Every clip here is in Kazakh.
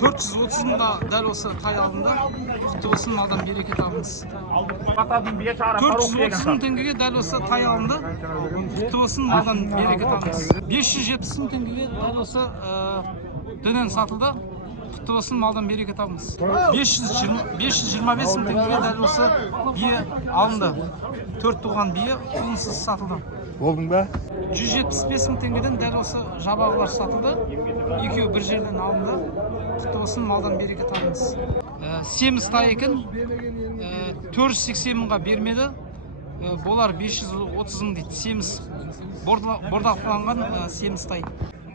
430 мыңға дәл осы тай алынды. Құтты болсын, малдан береке табыңыз. 430 мың теңгеге дәл осы тай алынды. Құтты болсын, малдан береке табыңыз. 570 мың теңгеге дәл осы дөнен сатылды. Құтты болсын, малдан береке табыңыз. 525 мың теңгеге дәл осы бие алынды. 4 туған бие құнсыз сатылды. Болдың ба? 175 мың теңгеден дәл осы жабағылар сатылды. Екеуі бір жерден алынды. Құтты болсын, малдан береке табыңыз. Семіз тай екен. 480 мыңға бермеді. Болар 530 мың дейді. Семіз бордақыланған семіз тай.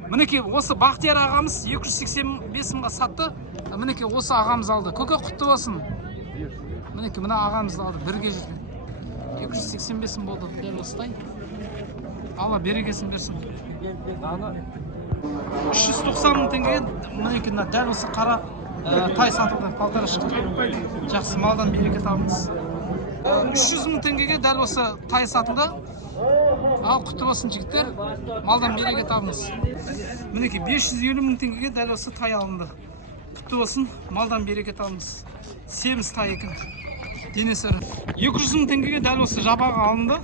Мінекей осы Бақтияр ағамыз 285 мыңға сатты. Мінекей осы ағамыз алды. Көке құтты болсын. Мінекей мына ағамыз алды. Бірге жүрген. 285 мың болды дәл осы тай. Алла берекесін берсін. 390 мың теңгеге мінекей дәл осы қара тай сатылды. Палтара шықты. Жақсы, малдан береке табыңыз. 300 мың теңгеге дәл осы тай сатылды. Ал құтты болсын жігіттер, малдан береке табыңыз. Мінекей 550 мың теңгеге дәл осы тай алынды. Құтты болсын, малдан береке табыңыз. Семіз тай екен. Денесі 200 мың теңгеге дәл осы жабағы алынды.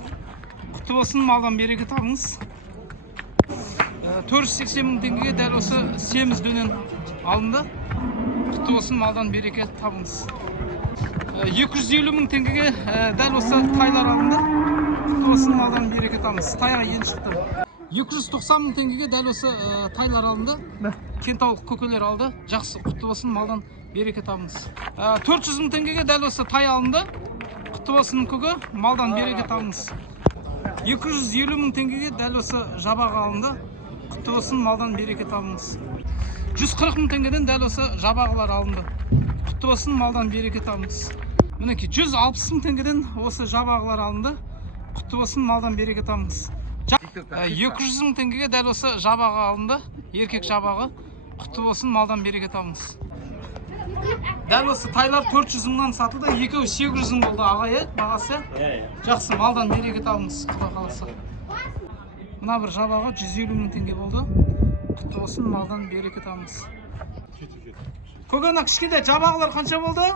Құтты болсын, малдан береке табыңыз. 480 мың теңгеге дәл осы семіз дөнен алынды. Құтты болсын, малдан береке табыңыз. 250 мың теңгеге дәл осы тайлар алынды. Құтты болсын, малдан береке табыңыз. Тайға ен шықты. 290 мың теңгеге дәл осы тайлар алынды. Кентаулық көкелер алды. Жақсы, құтты болсын, малдан береке табыңыз. 400 мың теңгеге дәл осы тай алынды. Құтты болсын, көке, малдан береке табыңыз. 250 мың теңгеге дәл осы жабағы алынды. Құтты болсын, малдан береке табыңыз. 140 мың теңгеден дәл осы жабағылар алынды. Құтты болсын, малдан береке табыңыз. Мінекей 160 мың теңгеден осы жабағылар алынды. Құтты болсын, малдан береке табыңыз. 200 мың теңгеге дәл осы жабағы алынды. Еркек жабағы. Құтты болсын, малдан береке табыңыз. Дәл осы тайлар 400 мыңнан сатылды. Екеуі 800 мың болды ағай, бағасы. Жақсы, малдан береке табыңыз, Құда қаласа. Мына бір жабағы 150 мың теңге болды. Құтты болсын, малдан береке табыңыз. Көкені кішкентай жабағылар қанша болды?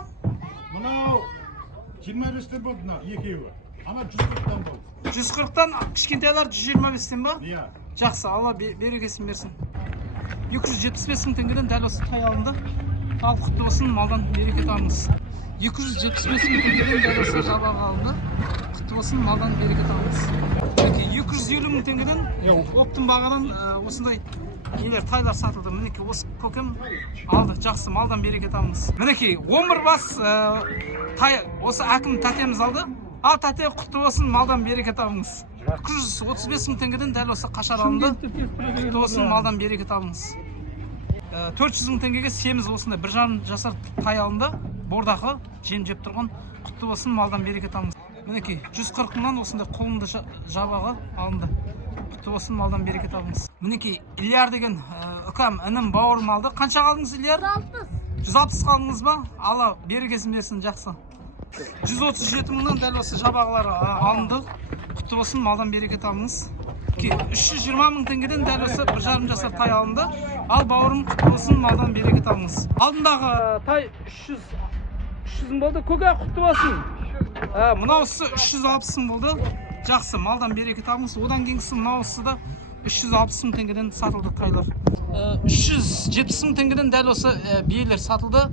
Мынау 25-тен болды, екеуі. Ана 140-тан болды. 140-тан, кішкентайлар 125-тен ба? Иә. Жақсы, Алла берекесін берсін. 275 мың теңгеден дәл осы тай алынды. Ал құтты болсын, малдан береке табыңыз. 275 мың теңгеден дәл осы жабағы алынды. Құтты болсын, малдан береке табыңыз. 250 мың теңгеден оптым бағадан осындай нелер тайлар сатылды. Мінекей осы көкем алды. Жақсы, малдан береке табыңыз. Мінекей 11 бас тай осы әкім тәтеміз алды. Ал тәте, құтты болсын, малдан береке табыңыз. 235 мың теңгеден дәл осы қашар алынды. Құтты болсын, малдан береке табыңыз. 400 мың теңгеге семіз осында 1,5 жасар тай алынды. Бордақы, жем жеп тұрған. Құтты болсын, малдан береке табыңыз. Мінекей 140 мыңнан осында қолынды жабағы алынды. Құтты болсын, малдан береке табыңыз. Мінекей Ильяр деген үкам, інім, бауырым алды. Қанша қалдыңыз, Ильяр? 160 қалдыңыз ба? Алла берекесін берсін, жақсы. 137 мыңнан дәл осы жабағылар алынды. Құтты болсын, малдан береке табыңыз. 320 мың теңгеден дәл осы 1,5 жасар тай алынды. Ал бауырым, құтты болсын, малдан береке табыңыз. Алдындағы тай 300 мың болды. Көке, құтты болсын. Мынауысы 360 мың болды. Жақсы, малдан береке табыңыз. Одан кейінгісі мынауысы да 360 мың теңгеден сатылды тайлар. 370 мың теңгеден дәл осы биелер сатылды.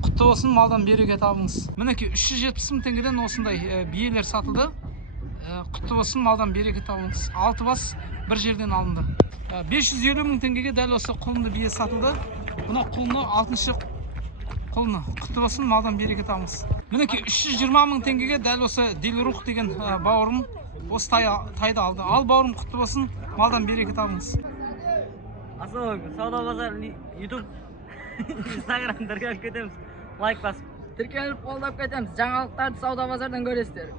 Құтты болсын, малдан береке табыңыз. Мінекей 370 мың теңгеден осындай биелер сатылды. Құтты болсын, малдан береке табыңыз. 6 бас бір жерден алынды. 550 мың теңгеге дәл осы құлынды бие сатылды. Бұна құлыны 6-шы құлыны. Құтты болсын, малдан береке табыңыз. Мінекей 320 мың теңгеге дәл осы Делрух деген бауырым осы тайды алды. Ал бауырым, құтты болсын, малдан береке табыңыз. Ассалаумағалейкум, Сауда базар YouTube, Instagram тіркеліп кетеміз. Лайк басып. Тіркеліп қолдап кетеміз. Жаңалықтарды Сауда базардан көресіздер.